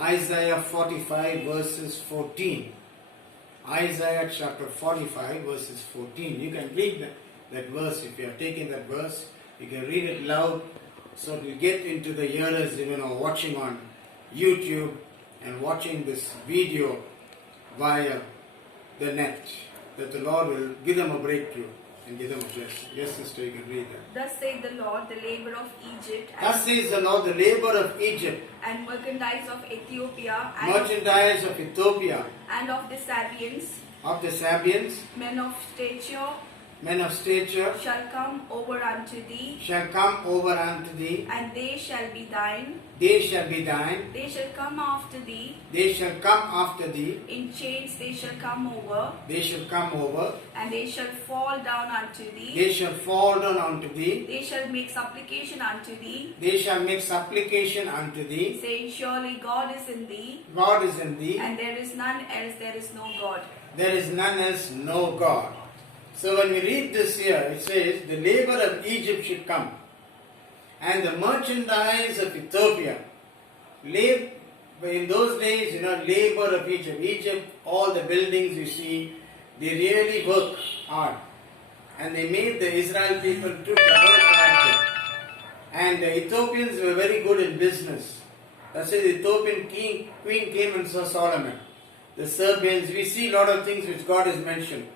Isaiah 45 verses 14. Isaiah chapter 45 verses 14. You can read that verse. If you have taken that verse, you can read it loud so it will get into the hearers even or watching on YouTube and watching this video via the net, that the Lord will give them a breakthrough and give them a blessing. Yes, sister, you can read that. Thus saith the Lord, the labor of Egypt, Thus says the Lord, the labor of Egypt, and merchandise of Ethiopia, merchandise of Ethiopia, and of the Sabians, men of stature, shall come over unto thee, and they shall be thine. they shall be thine, They shall come after thee, in chains they shall come over, and they shall fall down unto thee. They shall make supplication unto thee, saying, Surely God is in thee, and there is none else, there is no God. There is none else, no God. So when we read this here, it says, the labor of Egypt should come, and the merchandise of Ethiopia. In those days, labor of Egypt, all the buildings you see, they really work hard. And they made the Israel people to work hard there. And the Ethiopians were very good in business. That's why the Ethiopian queen came and saw Solomon. The Serbians, we see a lot of things which God has mentioned.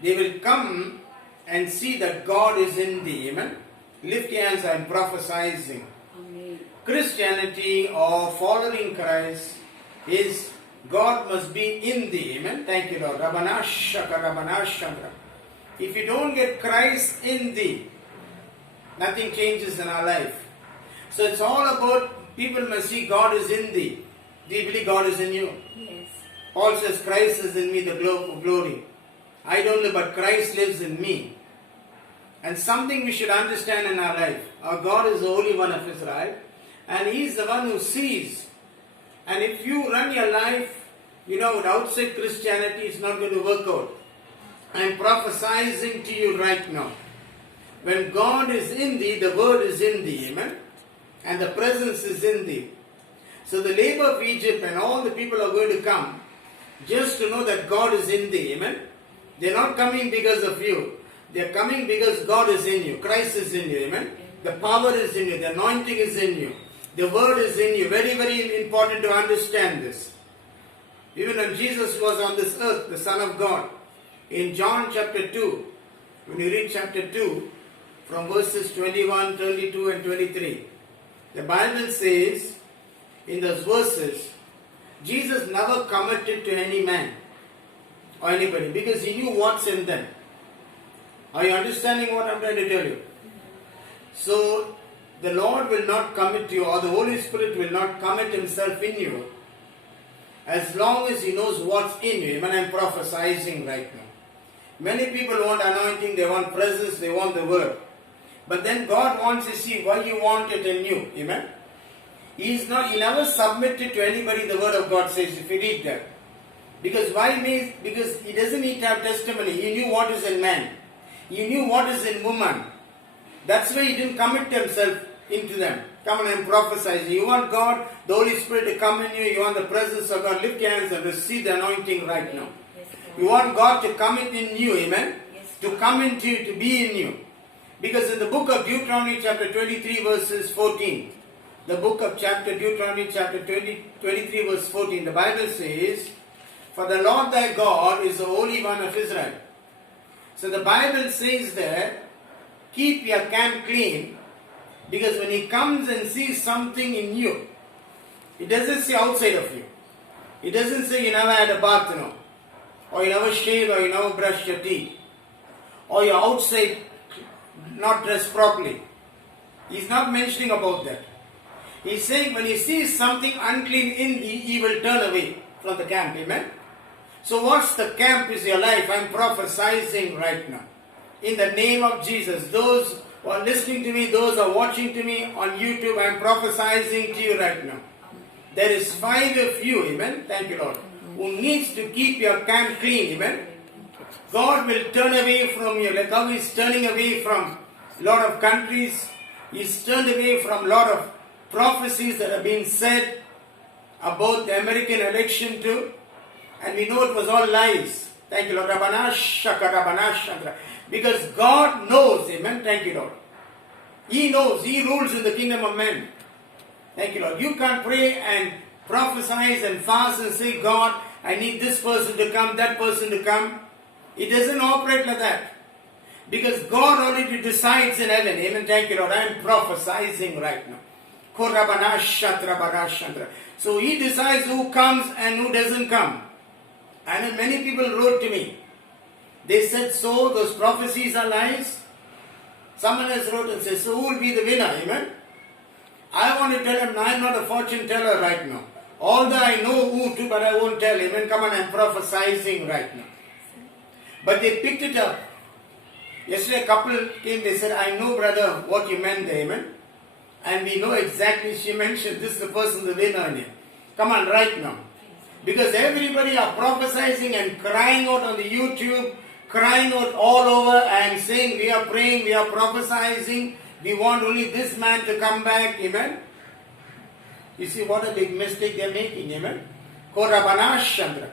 They will come and see that God is in thee. Amen. Lift your hands, I am prophesying. Amen. Christianity or following Christ is God must be in thee. Amen. Thank you, Lord. If you don't get Christ in thee, nothing changes in our life. So it's all about people must see God is in thee. Do you believe God is in you? Yes. Paul says Christ is in me, the glory. I don't live, but Christ lives in me. And something we should understand in our life. Our God is the Holy One of Israel. And He is the one who sees. And if you run your life, with outside Christianity, it's not going to work out. I am prophesying to you right now. When God is in thee, the Word is in thee. Amen. And the presence is in thee. So the labor of Egypt and all the people are going to come just to know that God is in thee. Amen. They're not coming because of you. They're coming because God is in you. Christ is in you. Amen. The power is in you. The anointing is in you. The Word is in you. Very, very important to understand this. Even when Jesus was on this earth, the Son of God, in John chapter 2, when you read chapter 2, from verses 21, 22 and 23, the Bible says, in those verses, Jesus never committed to any man or anybody because He knew what's in them. Are you understanding what I'm trying to tell you? So, the Lord will not commit to you, or the Holy Spirit will not commit Himself in you as long as He knows what's in you. Even I'm prophesying right now. Many people want anointing, they want presence, they want the Word. But then God wants to see why you want it in you. Amen? He never submitted to anybody, the Word of God says, if you read that. Because because He doesn't need to have testimony. He knew what is in man. He knew what is in woman. That's why He didn't commit Himself into them. Come on and prophesy. You want God, the Holy Spirit to come in you. You want the presence of God. Lift your hands and receive the anointing right now. Yes, you want God to come in you. Amen? Yes, to come into you, to be in you. Because in the book of Deuteronomy chapter 23 verses 14, the book of Deuteronomy chapter 23 verse 14, the Bible says, for the Lord thy God is the Holy One of Israel. So the Bible says that, keep your camp clean, because when He comes and sees something in you, It doesn't say outside of you. It doesn't say you never had a bath, or you never shaved, or you never brushed your teeth, or you're outside not dressed properly. He's not mentioning about that. He's saying when He sees something unclean in thee, He will turn away from the camp. Amen? So what's the camp is your life. I'm prophesying right now. In the name of Jesus. Those who are listening to me, those who are watching to me on YouTube, I'm prophesying to you right now. There is 5 of you, amen? Thank you, Lord. Who needs to keep your camp clean, amen? God will turn away from you, like how He's turning away from a lot of countries. He's turned away from a lot of prophecies that have been said. about the American election too. And we know it was all lies. Thank you, Lord. Because God knows, amen. Thank you, Lord. He knows, He rules in the kingdom of men. Thank you, Lord. You can't pray and prophesy and fast and say, God, I need this person to come, that person to come. It doesn't operate like that. Because God already decides in heaven. Amen. Thank you, Lord. I am prophesying right now. So He decides who comes and who doesn't come. And many people wrote to me. They said, so those prophecies are lies. Someone else wrote and said, so who will be the winner? Amen. I want to tell him, I am not a fortune teller right now. Although I know who to, but I won't tell. Amen. Come on, I'm prophesying right now. But they picked it up. Yesterday a couple came, they said, I know, brother, what you meant there. Amen. And we know exactly, she mentioned, this is the person, the winner in here. Come on, right now. Because everybody are prophesying and crying out on the YouTube, crying out all over and saying, we are praying, we are prophesying, we want only this man to come back. Amen. You see what a big mistake they are making. Amen. Korabanashandra.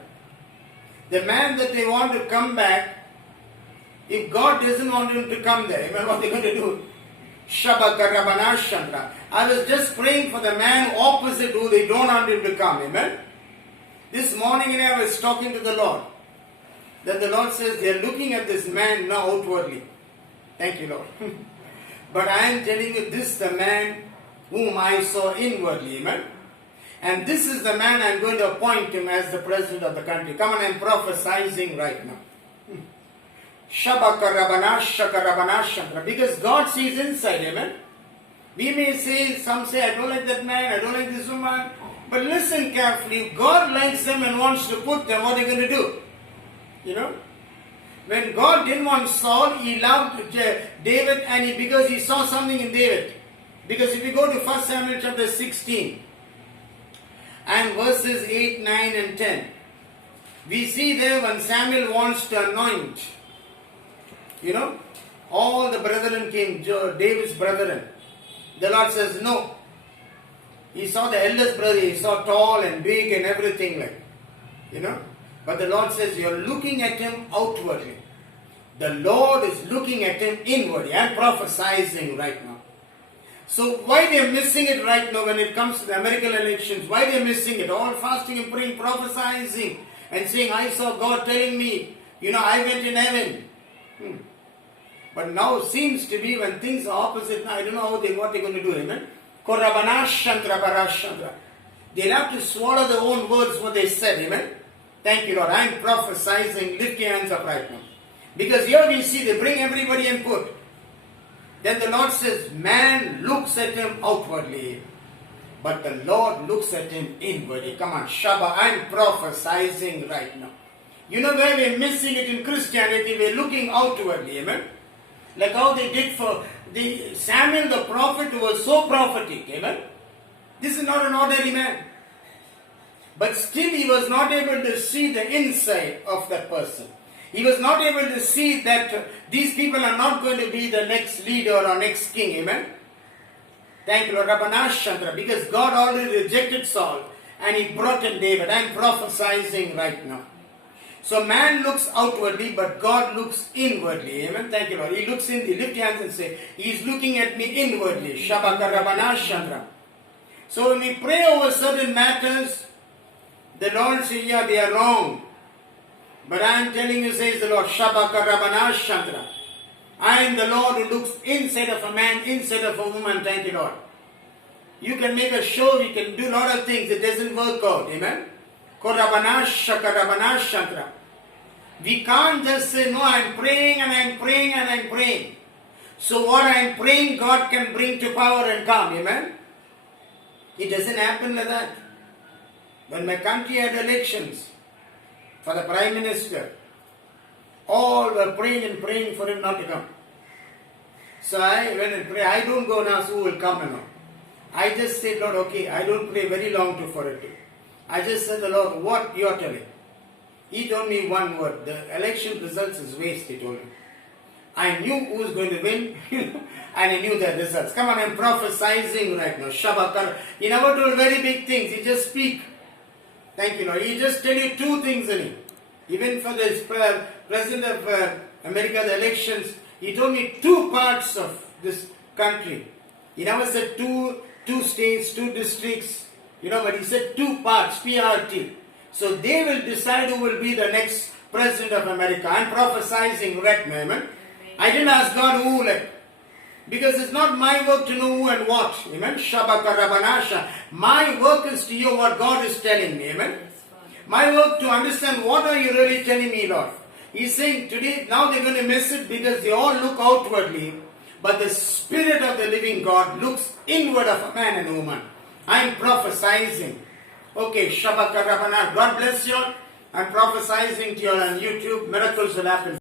The man that they want to come back, if God doesn't want him to come there, amen, what are they going to do? Shabakarabanashandra. I was just praying for the man opposite who they don't want him to come. Amen. This morning I was talking to the Lord. That the Lord says they are looking at this man now outwardly. Thank you, Lord. But I am telling you, this is the man whom I saw inwardly. Amen. And this is the man I am going to appoint him as the president of the country. Come on, I am prophesying right now. Because God sees inside. Amen. We may say, some say, I don't like that man, I don't like this woman. But listen carefully, if God likes them and wants to put them, what are they going to do? You know? When God didn't want Saul, He loved David, and because He saw something in David. Because if you go to 1 Samuel chapter 16 and verses 8, 9 and 10, we see there when Samuel wants to anoint, you know, all the brethren came, David's brethren. The Lord says, no. He saw the eldest brother, he saw tall and big and everything like, you know. But the Lord says, you're looking at him outwardly. The Lord is looking at him inwardly. I'm prophesying right now. So why they're missing it right now when it comes to the American elections? Why they're missing it? All fasting and praying, prophesying and saying, I saw God telling me, you know, I went in heaven. But now it seems to be when things are opposite, I don't know what they're going to do. Amen. They'll have to swallow their own words what they said. Amen. Thank you, Lord. I'm prophesying. Lift your hands up right now. Because here we see they bring everybody and put. Then the Lord says, man looks at him outwardly, but the Lord looks at him inwardly. Come on, Shabbat. I'm prophesying right now. You know where we're missing it in Christianity? We're looking outwardly. Amen. Like how they did for Samuel the prophet, who was so prophetic. Amen. This is not an ordinary man. But still he was not able to see the inside of that person. He was not able to see that these people are not going to be the next leader or next king. Amen. Thank you, Lord. Rabbanashandra. Because God already rejected Saul and He brought in David. I am prophesying right now. So man looks outwardly, but God looks inwardly. Amen. Thank you, Lord. He looks in, lift your hands and say, He is looking at me inwardly. Shabaka Rabbanashandra. So when we pray over certain matters, the Lord says, yeah, they are wrong. But I am telling you, says the Lord, Shabaka Rabbanashandra. I am the Lord who looks inside of a man, inside of a woman. Thank you, Lord. You can make a show, you can do a lot of things. It doesn't work out. Amen. We can't just say, no, I'm praying and I'm praying and I'm praying. So what I'm praying, God can bring to power and come. Amen. It doesn't happen like that. When my country had elections for the Prime Minister, all were praying and praying for him not to come. So I went and prayed. I don't go now, so who will come and all. I just said, Lord, okay, I don't pray very long for it. I just said, the Lord, what you are telling? He told me one word. The election results is waste, he told me. I knew who was going to win, and I knew the results. Come on, I'm prophesying right now. Shabakar. He never told very big things. He just speak. Thank you, Lord. He just tell you two things in it. Even for this President of America, the elections, he told me two parts of this country. He never said two states, two districts, but he said two parts, PRT. So they will decide who will be the next President of America. I'm prophesying right now, amen. I didn't ask God who will. Because it's not my work to know who and what. Amen. Shabaka Rabanasha. My work is to hear what God is telling me. Amen. My work to understand what are you really telling me, Lord. He's saying today, now they're going to miss it because they all look outwardly. But the Spirit of the living God looks inward of a man and woman. I'm prophesying. Okay, Shabaka Rabana. God bless you all. I'm prophesying to you all on YouTube. Miracles will happen.